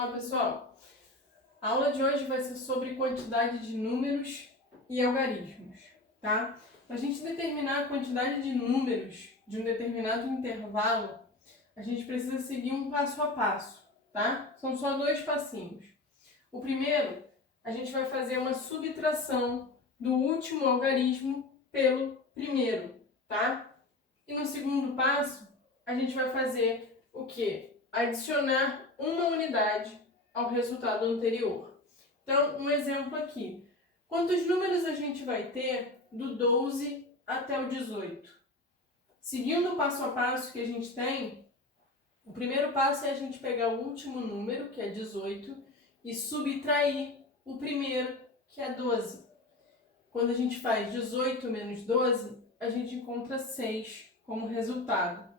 Olá pessoal, a aula de hoje vai ser sobre quantidade de números e algarismos, tá? Para a gente determinar a quantidade de números de um determinado intervalo, a gente precisa seguir um passo a passo, tá? São só 2 passinhos. O primeiro, a gente vai fazer uma subtração do último algarismo pelo primeiro, tá? E no segundo passo, a gente vai fazer o quê? Adicionar uma unidade ao resultado anterior. Então, um exemplo aqui. Quantos números a gente vai ter do 12 até o 18? Seguindo o passo a passo que a gente tem, o primeiro passo é a gente pegar o último número, que é 18, e subtrair o primeiro, que é 12. Quando a gente faz 18 menos 12, a gente encontra 6 como resultado.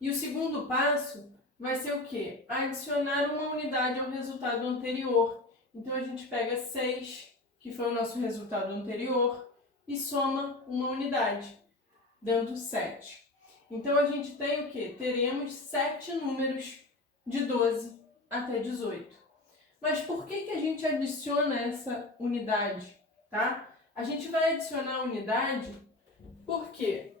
E o segundo passo vai ser o quê? Adicionar uma unidade ao resultado anterior. Então, a gente pega 6, que foi o nosso resultado anterior, e soma uma unidade, dando 7. Então, a gente tem o quê? Teremos 7 números de 12 até 18. Mas por que a gente adiciona essa unidade, tá? A gente vai adicionar a unidade porque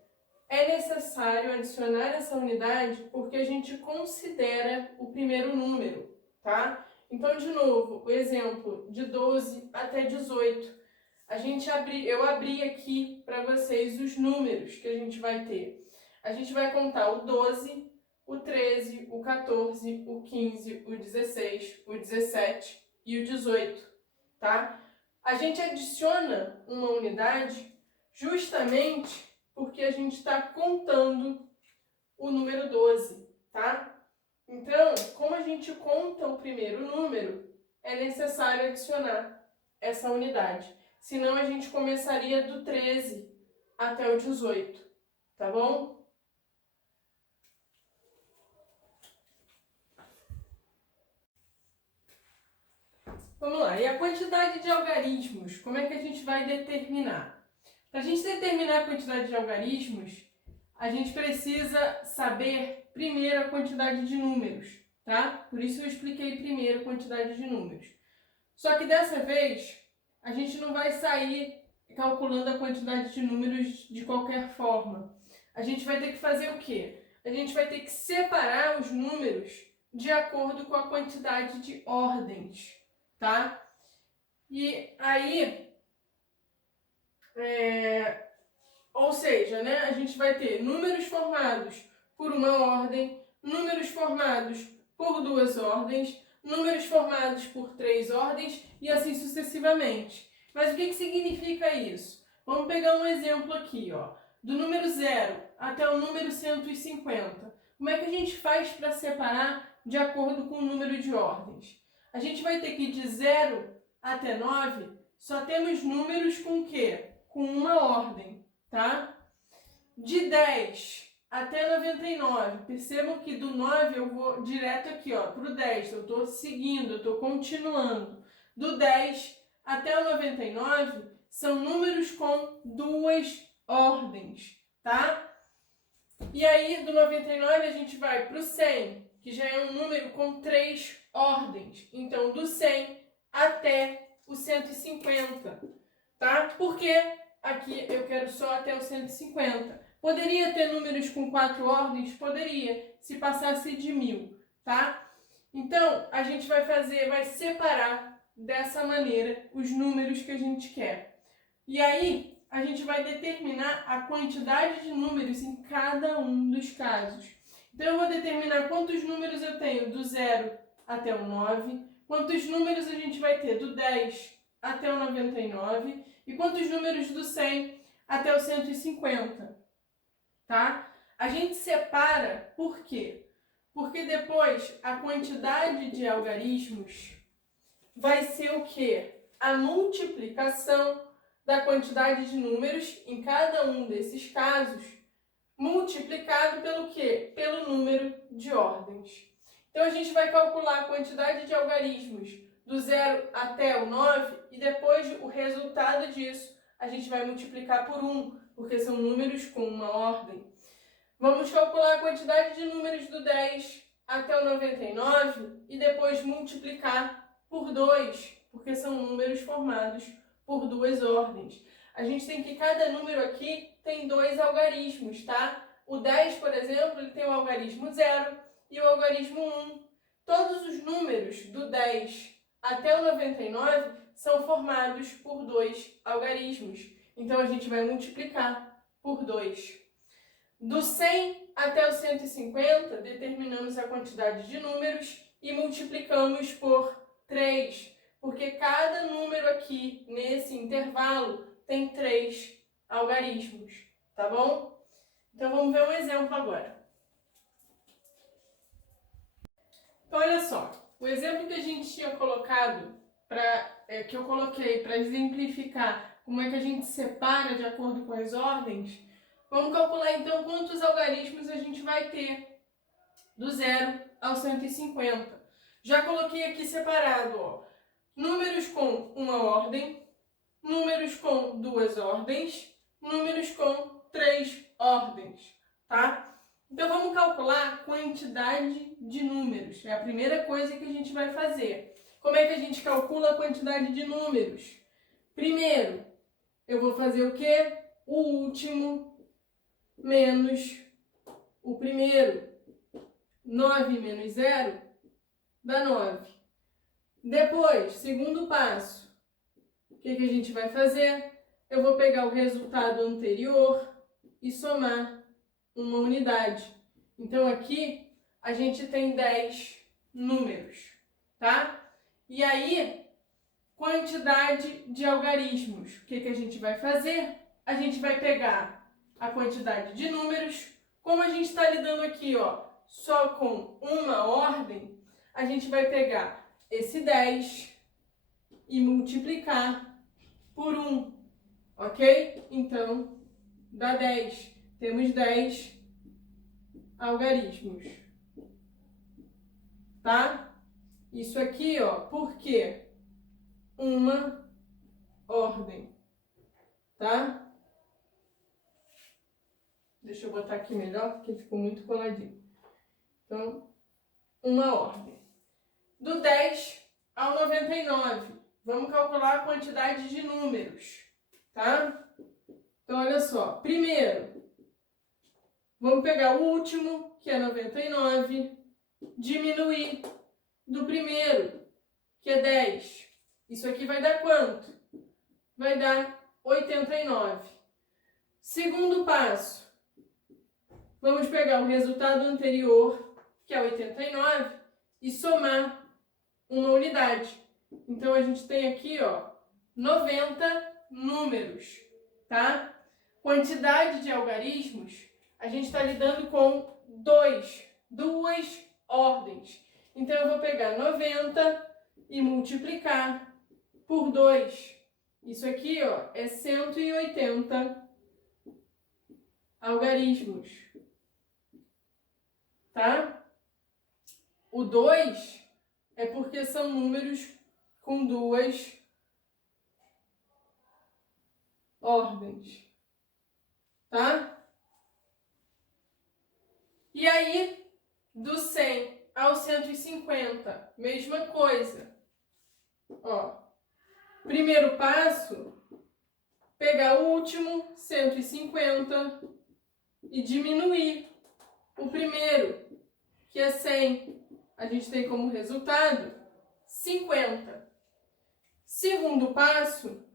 é necessário adicionar essa unidade porque a gente considera o primeiro número, tá? Então, de novo, o exemplo de 12 até 18. Eu abri aqui para vocês os números que a gente vai ter. A gente vai contar o 12, o 13, o 14, o 15, o 16, o 17 e o 18, tá? A gente adiciona uma unidade justamente porque a gente está contando o número 12, tá? Então, como a gente conta o primeiro número, é necessário adicionar essa unidade. Senão, a gente começaria do 13 até o 18, tá bom? Vamos lá, e a quantidade de algarismos, como é que a gente vai determinar? Para a gente determinar a quantidade de algarismos, a gente precisa saber primeiro a quantidade de números, tá? Por isso eu expliquei primeiro a quantidade de números. Só que dessa vez, a gente não vai sair calculando a quantidade de números de qualquer forma. A gente vai ter que fazer o quê? A gente vai ter que separar os números de acordo com a quantidade de ordens, tá? E aí, ou seja, né, a gente vai ter números formados por uma ordem, números formados por 2 ordens, números formados por 3 ordens e assim sucessivamente. Mas o que significa isso? Vamos pegar um exemplo aqui, ó, do número 0 até o número 150. Como é que a gente faz para separar de acordo com o número de ordens? A gente vai ter que de 0 até 9 só temos números com o quê? Com uma ordem, tá? De 10 até 99, percebam que do 9 eu vou direto aqui, ó, para o 10, eu estou seguindo, eu estou continuando. Do 10 até o 99 são números com 2 ordens, tá? E aí, do 99 a gente vai para o 100, que já é um número com 3 ordens. Então, do 100 até o 150, tá? Porque aqui eu quero só até o 150. Poderia ter números com 4 ordens? Poderia, se passasse de 1000, tá? Então, a gente vai separar dessa maneira os números que a gente quer. E aí, a gente vai determinar a quantidade de números em cada um dos casos. Então, eu vou determinar quantos números eu tenho do 0 até o 9, quantos números a gente vai ter do 10 até o 99 e quantos números do 100 até o 150, tá? A gente separa por quê? Porque depois a quantidade de algarismos vai ser o quê? A multiplicação da quantidade de números em cada um desses casos, multiplicado pelo quê? Pelo número de ordens. Então, a gente vai calcular a quantidade de algarismos do 0 até o 9 e depois o resultado disso a gente vai multiplicar por 1, porque são números com uma ordem. Vamos calcular a quantidade de números do 10 até o 99 e depois multiplicar por 2, porque são números formados por duas ordens. A gente tem que cada número aqui tem dois algarismos, tá? O 10, por exemplo, ele tem o algarismo 0 e o algarismo 1. Todos os números do 10 até o 99 são formados por dois algarismos. Então, a gente vai multiplicar por 2. Do 100 até o 150, determinamos a quantidade de números e multiplicamos por 3, porque cada número aqui, nesse intervalo, tem 3 algarismos, tá bom? Então, vamos ver um exemplo agora. Então, olha só, o exemplo que a gente tinha colocado, que eu coloquei para exemplificar como é que a gente separa de acordo com as ordens, vamos calcular então quantos algarismos a gente vai ter do 0 ao 150. Já coloquei aqui separado, ó, números com uma ordem, números com duas ordens, números com 3 ordens, tá? Então, vamos calcular a quantidade de números. É a primeira coisa que a gente vai fazer. Como é que a gente calcula a quantidade de números? Primeiro, eu vou fazer o quê? O último menos o primeiro. 9 menos 0 dá 9. Depois, segundo passo, o que a gente vai fazer? Eu vou pegar o resultado anterior e somar uma unidade. Então, aqui, a gente tem 10 números, tá? E aí, quantidade de algarismos. O que a gente vai fazer? A gente vai pegar a quantidade de números. Como a gente está lidando aqui, ó, só com uma ordem, a gente vai pegar esse 10 e multiplicar por 1, ok? Então, dá 10. Temos 10 algarismos, tá? Isso aqui, ó, por quê? Uma ordem, tá? Deixa eu botar aqui melhor, porque ficou muito coladinho. Então, uma ordem. Do 10 ao 99, vamos calcular a quantidade de números, tá? Então, olha só. Primeiro, vamos pegar o último, que é 99, diminuir do primeiro, que é 10. Isso aqui vai dar quanto? Vai dar 89. Segundo passo, vamos pegar o resultado anterior, que é 89, e somar uma unidade. Então, a gente tem aqui, ó, 90 números, tá? Quantidade de algarismos, a gente está lidando com duas ordens. Então, eu vou pegar 90 e multiplicar por 2. Isso aqui, ó, é 180 algarismos, tá? O 2 é porque são números com duas ordens, tá? E aí, do 100 ao 150, mesma coisa. Ó, primeiro passo, pegar o último, 150, e diminuir o primeiro, que é 100. A gente tem como resultado 50. Segundo passo,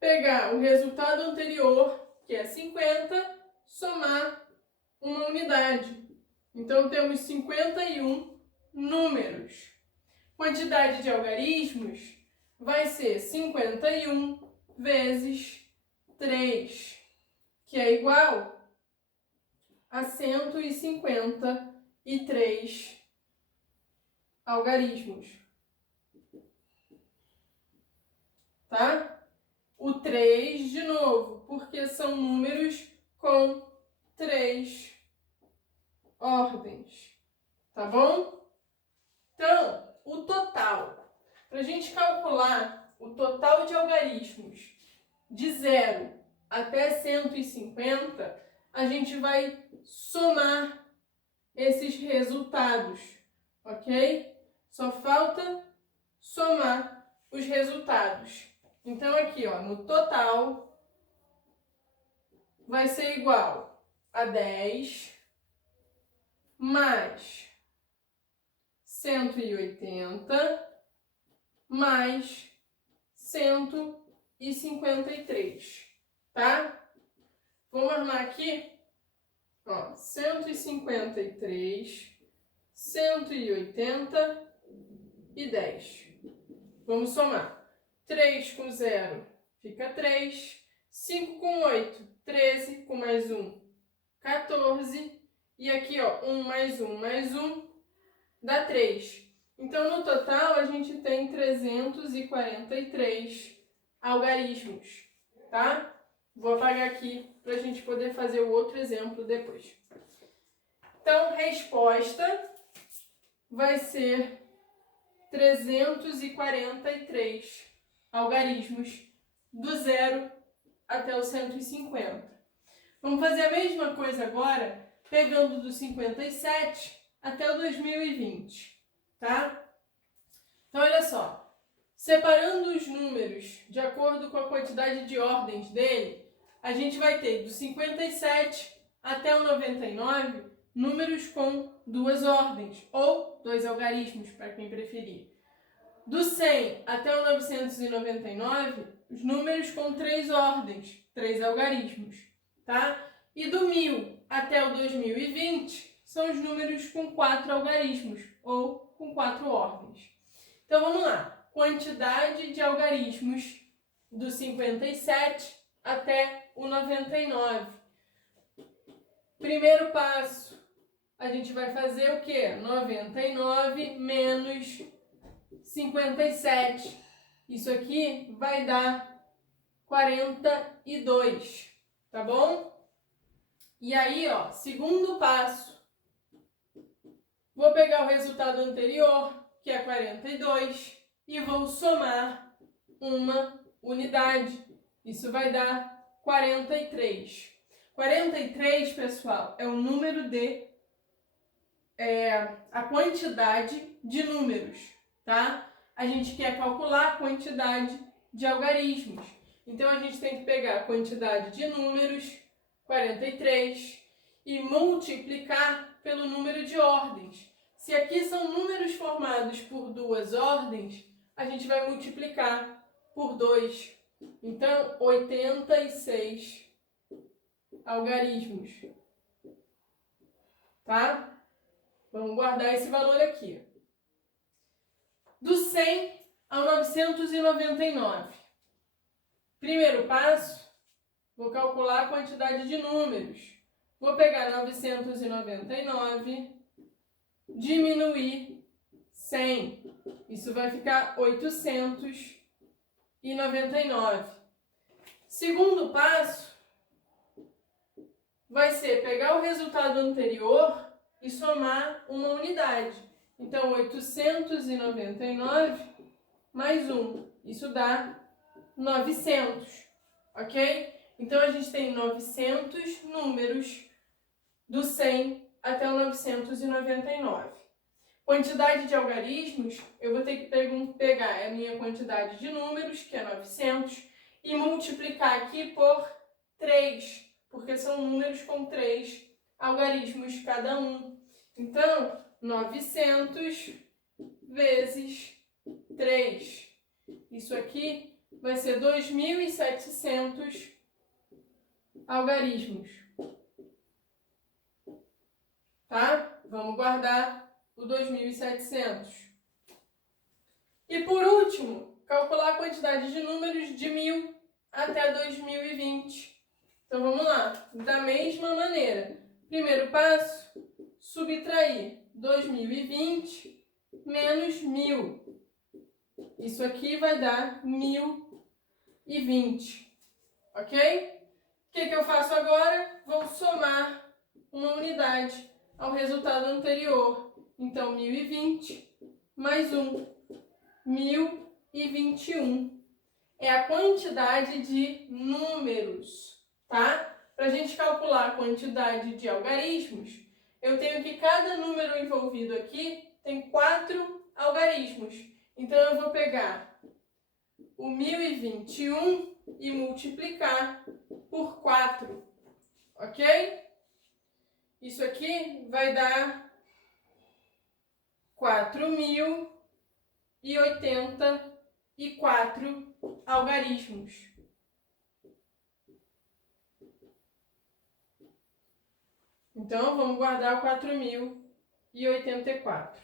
pegar o resultado anterior, que é 50, somar uma unidade. Então, temos 51 números. Quantidade de algarismos vai ser 51 vezes 3, que é igual a 153 algarismos. Tá? O 3 de novo, porque são números com 3 ordens. Tá bom? Então, o total. Para a gente calcular o total de algarismos de 0 até 150, a gente vai somar esses resultados, ok? Só falta somar os resultados. Então, aqui, ó, no total, vai ser igual a 10 mais 180 mais 153, tá? Vamos armar aqui, ó, 153, 180 e 10. Vamos somar. 3 com 0 fica 3, 5 com 8, 13, com mais 1, 14, e aqui, ó, 1 mais 1 dá 3. Então, no total, a gente tem 343 algarismos, tá? Vou apagar aqui para a gente poder fazer o outro exemplo depois. Então, resposta vai ser 343 algarismos do 0 até o 150. Vamos fazer a mesma coisa agora, pegando do 57 até o 2020, tá? Então, olha só. Separando os números de acordo com a quantidade de ordens dele, a gente vai ter do 57 até o 99 números com 2 ordens, ou 2 algarismos, para quem preferir. Do 100 até o 999, os números com 3 ordens, 3 algarismos, tá? E do 1000 até o 2020, são os números com 4 algarismos, ou com 4 ordens. Então, vamos lá. Quantidade de algarismos do 57 até o 99. Primeiro passo, a gente vai fazer o quê? 99 menos 57. Isso aqui vai dar 42, tá bom? E aí, ó, segundo passo, vou pegar o resultado anterior, que é 42, e vou somar uma unidade. Isso vai dar 43. 43, pessoal, é o número de... a quantidade de números, tá? A gente quer calcular a quantidade de algarismos. Então, a gente tem que pegar a quantidade de números, 43, e multiplicar pelo número de ordens. Se aqui são números formados por 2 ordens, a gente vai multiplicar por 2. Então, 86 algarismos. Tá? Vamos guardar esse valor aqui. Do 100 ao 999. Primeiro passo, vou calcular a quantidade de números. Vou pegar 999, diminuir 100. Isso vai ficar 899. Segundo passo vai ser pegar o resultado anterior e somar uma unidade. Então, 899 mais 1. Isso dá 900, ok? Então, a gente tem 900 números do 100 até o 999. Quantidade de algarismos, eu vou ter que pegar a minha quantidade de números, que é 900, e multiplicar aqui por 3, porque são números com 3 algarismos cada um. Então, 900 vezes 3. Isso aqui vai ser 2.700 algarismos. Tá? Vamos guardar o 2.700. E por último, calcular a quantidade de números de 1000 até 2020. Então vamos lá. Da mesma maneira. Primeiro passo, subtrair 2020 menos 1000. Isso aqui vai dar 1020. Ok? O que eu faço agora? Vou somar uma unidade ao resultado anterior. Então, 1020 mais 1. 1021. É a quantidade de números, tá? Para a gente calcular a quantidade de algarismos, eu tenho que cada número envolvido aqui tem 4 algarismos. Então, eu vou pegar o 1021 e multiplicar por 4, ok? Isso aqui vai dar 4.084 algarismos. Então, vamos guardar o 4.084.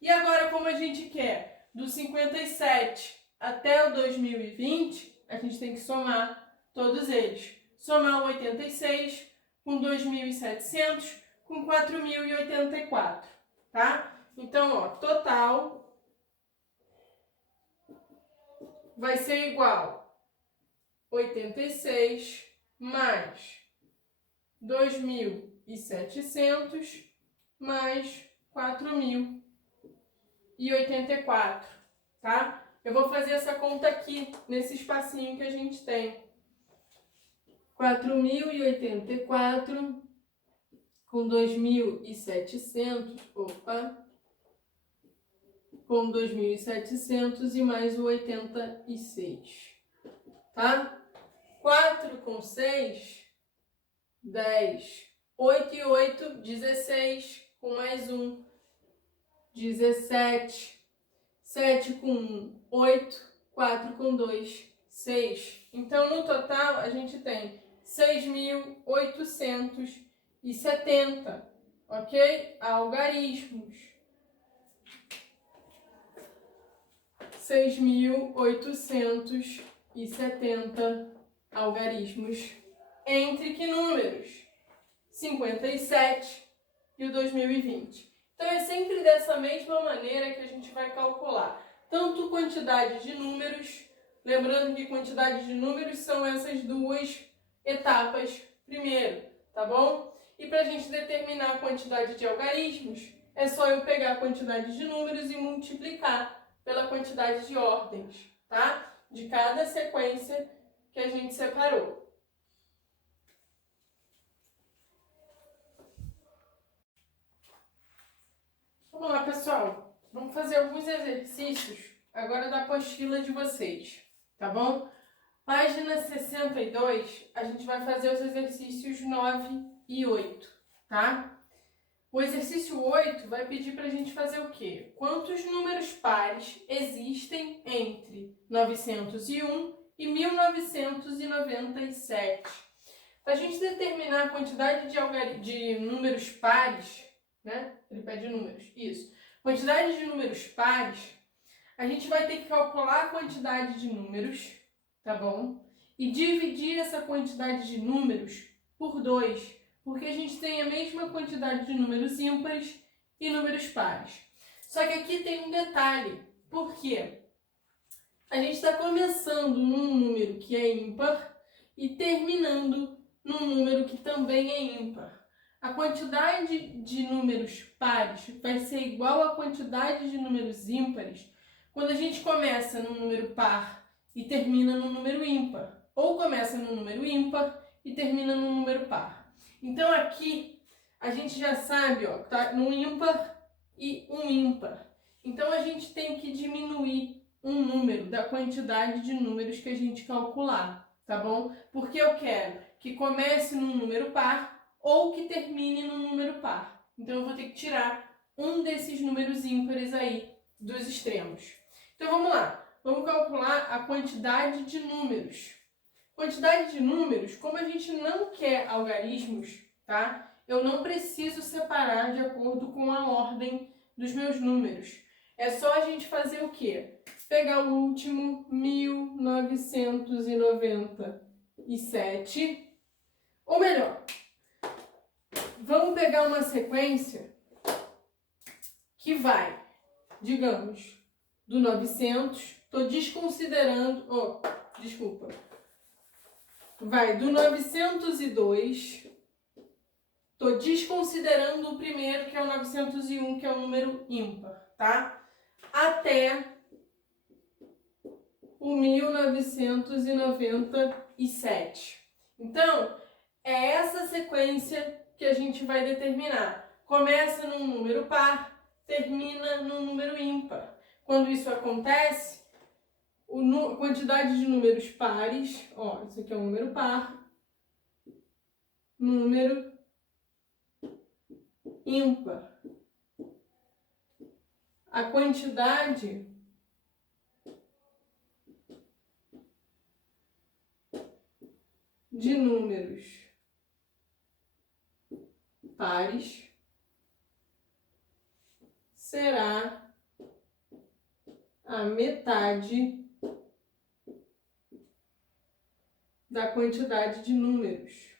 E agora, como a gente quer do 57 até o 2020, a gente tem que somar todos eles. Somar o 86 com 2.700 com 4.084, tá? Então, ó, total vai ser igual 86 mais 2.700 mais 4.084, tá? Eu vou fazer essa conta aqui, nesse espacinho que a gente tem. 4.084 com 2.700, com 2.700 e mais o 86, tá? 4 com 6, 10. 8 e 8, 16, com mais 1, 17. 7 com 1, 8. 4 com 2, 6. Então, no total, a gente tem 6.870, ok? Algarismos. 6.870 algarismos. Entre que números? 57 e o 2020. Então, é sempre dessa mesma maneira que a gente vai calcular tanto quantidade de números, lembrando que quantidade de números são essas duas etapas primeiro, tá bom? E para a gente determinar a quantidade de algarismos, é só eu pegar a quantidade de números e multiplicar pela quantidade de ordens, tá? De cada sequência que a gente separou. Vamos lá, pessoal. Vamos fazer alguns exercícios agora da apostila de vocês, tá bom? Página 62, a gente vai fazer os exercícios 9 e 8, tá? O exercício 8 vai pedir pra gente fazer o quê? Quantos números pares existem entre 901 e 1997? Para a gente determinar a quantidade de números pares, né? Ele pede números, isso. Quantidade de números pares, a gente vai ter que calcular a quantidade de números, tá bom? E dividir essa quantidade de números por 2, porque a gente tem a mesma quantidade de números ímpares e números pares. Só que aqui tem um detalhe, por quê? A gente está começando num número que é ímpar e terminando num número que também é ímpar. A quantidade de números pares vai ser igual à quantidade de números ímpares quando a gente começa no número par e termina no número ímpar, ou começa no número ímpar e termina no número par. Então aqui a gente já sabe, ó, tá no ímpar e um ímpar. Então a gente tem que diminuir um número da quantidade de números que a gente calcular, tá bom? Porque eu quero que comece num número par ou que termine no número par. Então, eu vou ter que tirar um desses números ímpares aí dos extremos. Então, vamos lá. Vamos calcular a quantidade de números. Quantidade de números, como a gente não quer algarismos, tá? Eu não preciso separar de acordo com a ordem dos meus números. É só a gente fazer o quê? Pegar o último, 1997, ou melhor, vamos pegar uma sequência que vai, digamos, do 900, estou desconsiderando, vai do 902, estou desconsiderando o primeiro, que é o 901, que é o número ímpar, tá? Até o 1997. Então, é essa sequência que a gente vai determinar. começa num número par, termina num número ímpar. Quando isso acontece, a quantidade de números pares, ó, isso aqui é um número par, número ímpar. A quantidade de números pares será a metade da quantidade de números.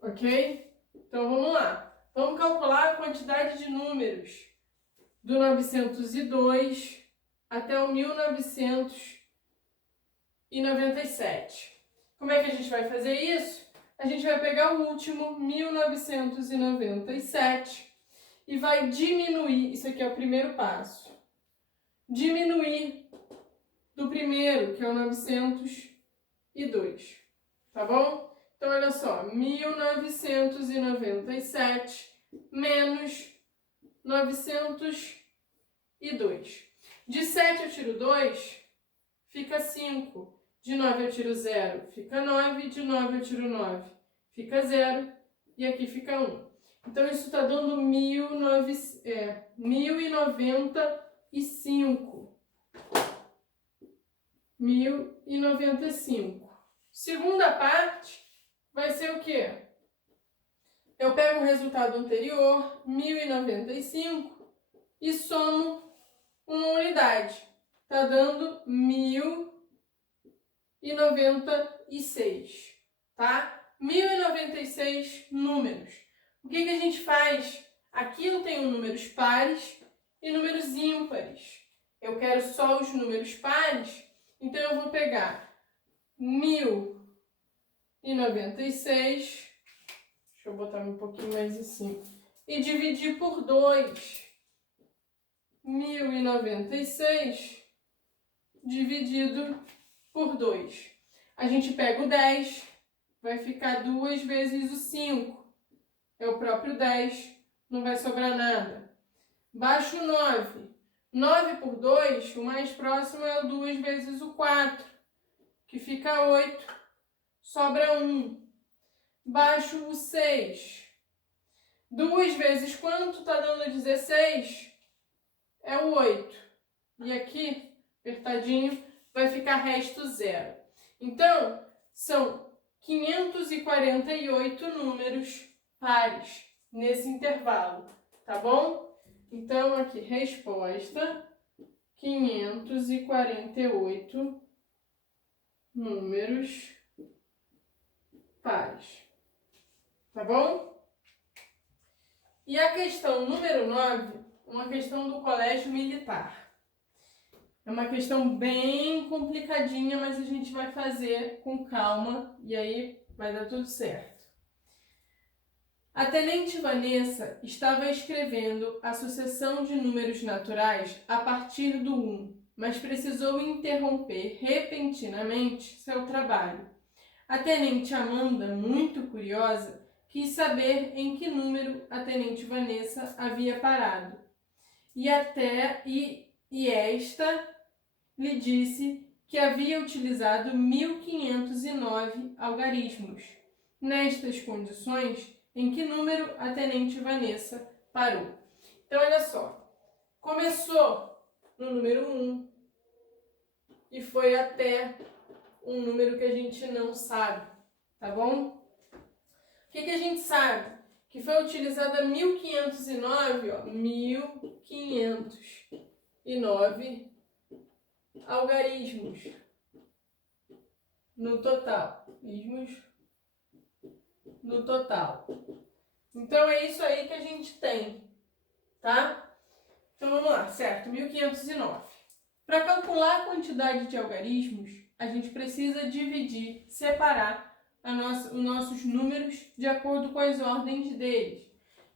Ok? Então vamos lá. Vamos calcular a quantidade de números do 902 até o 1997. Como é que a gente vai fazer isso? A gente vai pegar o último, 1997, e vai diminuir, isso aqui é o primeiro passo, diminuir do primeiro, que é o 902, tá bom? Então, olha só, 1997 menos 902. De 7 eu tiro 2, fica 5. De 9 eu tiro 0, fica 9. De 9 eu tiro 9, fica 0. E aqui fica 1. Então, isso está dando 1095. 1095. Segunda parte vai ser o quê? Eu pego o resultado anterior, 1095, e somo uma unidade. Está dando 1096, tá? 1096 números. O que a gente faz? Aqui eu tenho números pares e números ímpares. Eu quero só os números pares, então eu vou pegar 1096, deixa eu botar um pouquinho mais assim, e dividir por 2. 1096 dividido por 2. A gente pega o 10, vai ficar 2 vezes o 5. É o próprio 10, não vai sobrar nada. Baixo o 9. 9 por 2, o mais próximo é o 2 vezes o 4, que fica 8. Sobra 1. Baixo o 6. 2 vezes quanto está dando 16? É o 8. E aqui, apertadinho, vai ficar resto 0. Então, são 548 números pares nesse intervalo, tá bom? Então, aqui, resposta, 548 números pares, tá bom? E a questão número 9, uma questão do colégio militar. É uma questão bem complicadinha, mas a gente vai fazer com calma e aí vai dar tudo certo. A tenente Vanessa estava escrevendo a sucessão de números naturais a partir do 1, mas precisou interromper repentinamente seu trabalho. A tenente Amanda, muito curiosa, quis saber em que número a tenente Vanessa havia parado. E esta lhe disse que havia utilizado 1509 algarismos. Nestas condições, em que número a tenente Vanessa parou? Então, olha só. Começou no número 1 e foi até um número que a gente não sabe, tá bom? O que a gente sabe? Que foi utilizada 1509, ó, 1509 algarismos no total. No total. Então é isso aí que a gente tem, tá? Então vamos lá, certo? 1509. Para calcular a quantidade de algarismos, a gente precisa dividir, separar os nossos números de acordo com as ordens deles.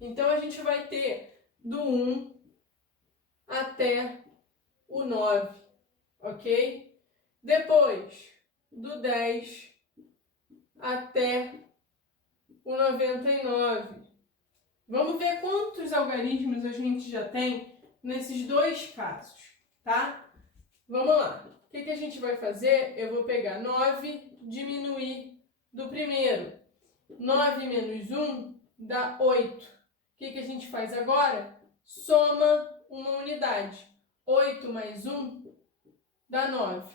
Então a gente vai ter do 1 até o 9, ok? Depois, do 10 até o 99. Vamos ver quantos algarismos a gente já tem nesses dois casos, tá? Vamos lá. O que a gente vai fazer? Eu vou pegar 9, diminuir do primeiro. 9 menos 1 dá 8. O que a gente faz agora? Soma uma unidade. 8 mais 1 dá 9.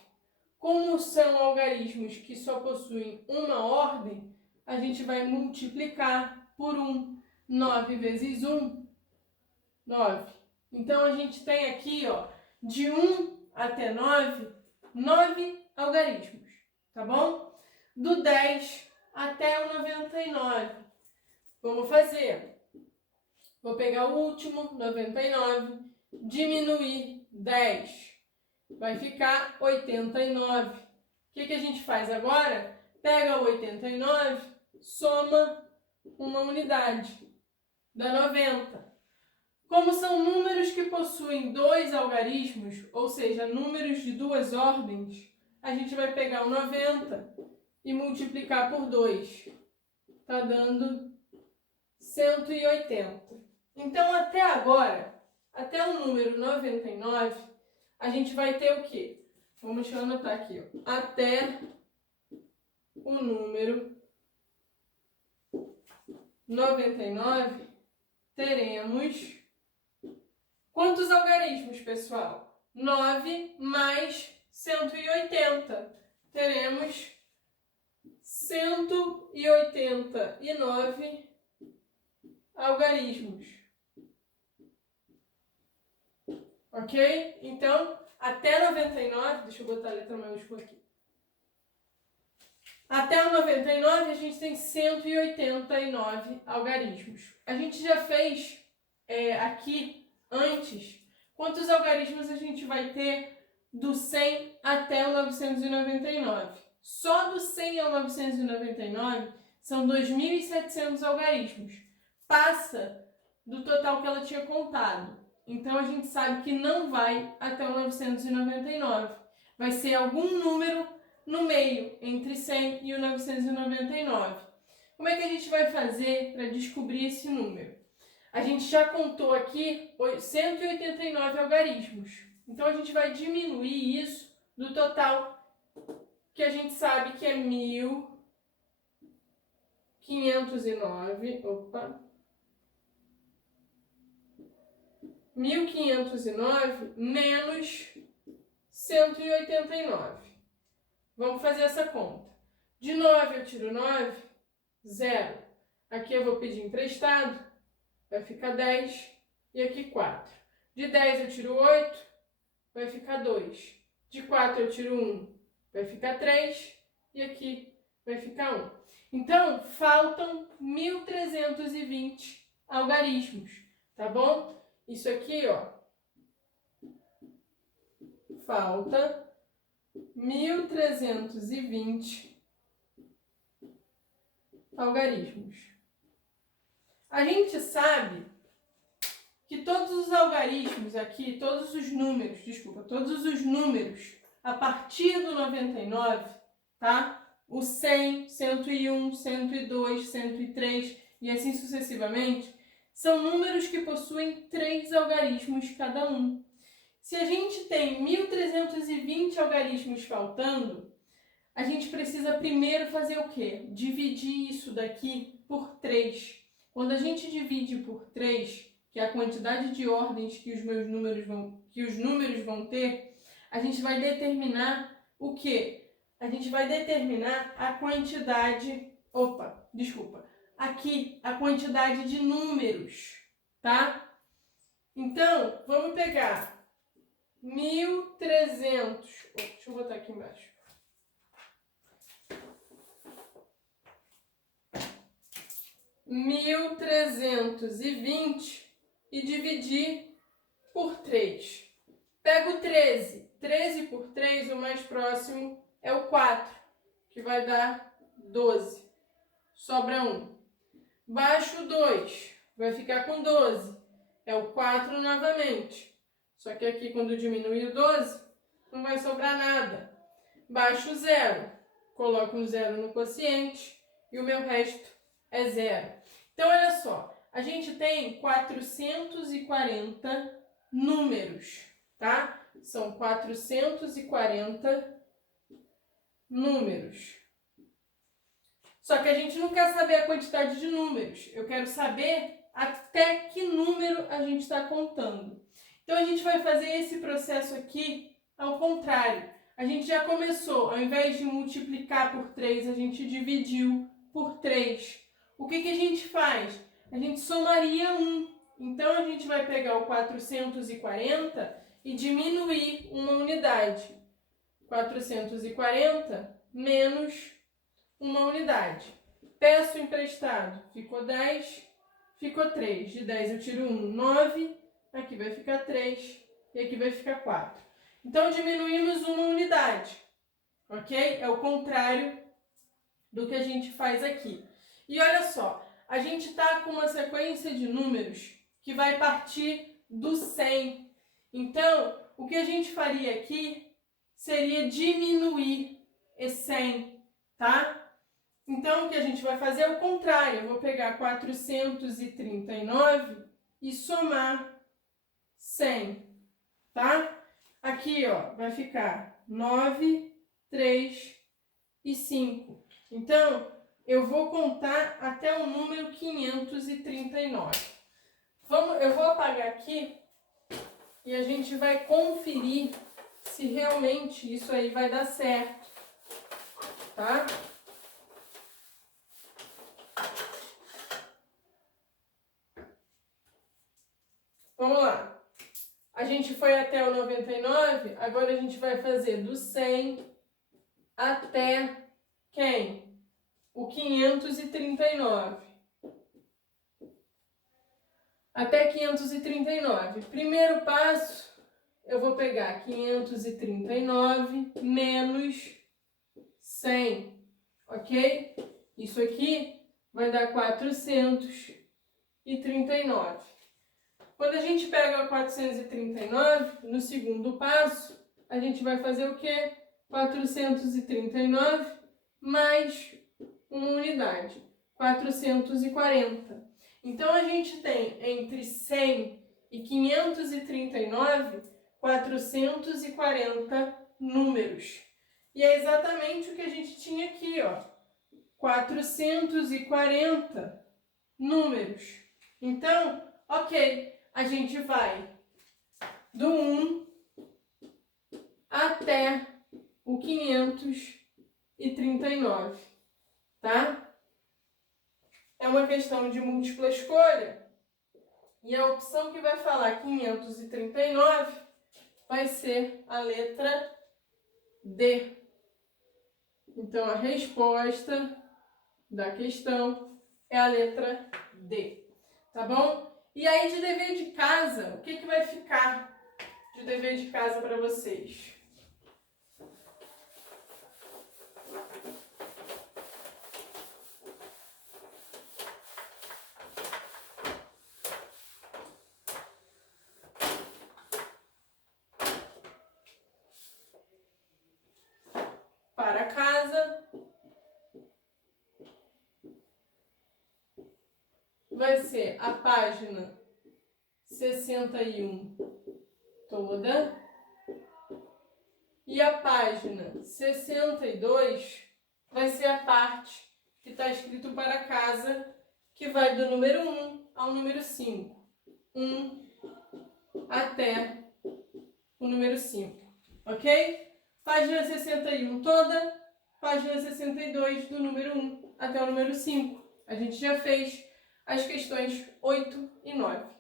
Como são algarismos que só possuem uma ordem, a gente vai multiplicar por 1. 9 vezes 1, 9. Então, a gente tem aqui, ó, de 1 até 9, 9 algarismos, tá bom? Do 10 até o 99. Vamos fazer. Vou pegar o último, 99, diminuir 10. Vai ficar 89. O que a gente faz agora? Pega o 89, soma uma unidade, dá 90. Como são números que possuem dois algarismos, ou seja, números de duas ordens, a gente vai pegar o 90 e multiplicar por 2. Está dando 180. Então, até agora, até o número 99, a gente vai ter o quê? Vamos anotar aqui, ó. Até o número 99, teremos quantos algarismos, pessoal? 9 mais 180. Teremos 189 algarismos. Ok? Então, até 99, deixa eu botar a letra maiúscula aqui. Até o 99, a gente tem 189 algarismos. A gente já fez aqui antes quantos algarismos a gente vai ter do 100 até o 999. Só do 100 ao 999 são 2.700 algarismos. Passa do total que ela tinha contado. Então, a gente sabe que não vai até o 999. Vai ser algum número no meio, entre 100 e o 999. Como é que a gente vai fazer para descobrir esse número? A gente já contou aqui 189 algarismos. Então, a gente vai diminuir isso do total que a gente sabe que é 1.509. 1.509 menos 189. Vamos fazer essa conta. De 9 eu tiro 9, 0. Aqui eu vou pedir emprestado, vai ficar 10. E aqui 4. De 10 eu tiro 8, vai ficar 2. De 4 eu tiro 1, vai ficar 3. E aqui vai ficar 1. Então, faltam 1.320 algarismos, tá bom? Isso aqui, ó, falta 1.320 algarismos. A gente sabe que todos os algarismos aqui, todos os números a partir do 99, tá? O 100, 101, 102, 103 e assim sucessivamente, são números que possuem 3 algarismos cada um. Se a gente tem 1.320 algarismos faltando, a gente precisa primeiro fazer o quê? Dividir isso daqui por 3. Quando a gente divide por 3, que é a quantidade de ordens que os números vão ter, a gente vai determinar o quê? A gente vai determinar a quantidade... Aqui, a quantidade de números, tá? Então, vamos pegar 1.300... deixa eu botar aqui embaixo. 1.320 e dividir por 3. Pego 13. 13 por 3, o mais próximo é o 4, que vai dar 12. Sobra 1. Baixo 2, vai ficar com 12. É o 4 novamente. Só que aqui, quando diminuir o 12, não vai sobrar nada. Baixo o zero, coloco um zero no quociente e o meu resto é zero. Então, olha só, a gente tem 440 números, tá? São 440 números. Só que a gente não quer saber a quantidade de números. Eu quero saber até que número a gente está contando. Então, a gente vai fazer esse processo aqui ao contrário. A gente já começou, ao invés de multiplicar por 3, a gente dividiu por 3. O que a gente faz? A gente somaria 1. Então, a gente vai pegar o 440 e diminuir uma unidade. 440 menos uma unidade. Peço emprestado, ficou 10, ficou 3. De 10 eu tiro 1, 9, aqui vai ficar 3 e aqui vai ficar 4. Então, diminuímos uma unidade, ok? É o contrário do que a gente faz aqui. E olha só, a gente está com uma sequência de números que vai partir do 100. Então, o que a gente faria aqui seria diminuir esse 100, tá? Então, o que a gente vai fazer é o contrário. Eu vou pegar 439 e somar 100, tá? Aqui, ó, vai ficar 9, 3 e 5. Então, eu vou contar até o número 539. Eu vou apagar aqui e a gente vai conferir se realmente isso aí vai dar certo, tá? Vamos lá. A gente foi até o 99, agora a gente vai fazer do 100 até quem? O 539. Até 539. Primeiro passo, eu vou pegar 539 menos 100, ok? Isso aqui vai dar 439. Quando a gente pega 439, no segundo passo, a gente vai fazer o quê? 439 mais uma unidade, 440. Então, a gente tem entre 100 e 539, 440 números. E é exatamente o que a gente tinha aqui, ó, 440 números. Então, ok. A gente vai do 1 até o 539, tá? É uma questão de múltipla escolha e a opção que vai falar 539 vai ser a letra D. Então, a resposta da questão é a letra D, tá bom? E aí, de dever de casa, o que vai ficar de dever de casa para vocês? Para casa, vai ser a página 61 toda e a página 62 vai ser a parte que está escrito para casa, que vai do número 1 ao número 5. 1 até o número 5, ok? Página 61 toda, página 62 do número 1 até o número 5. A gente já fez as questões 8 e 9.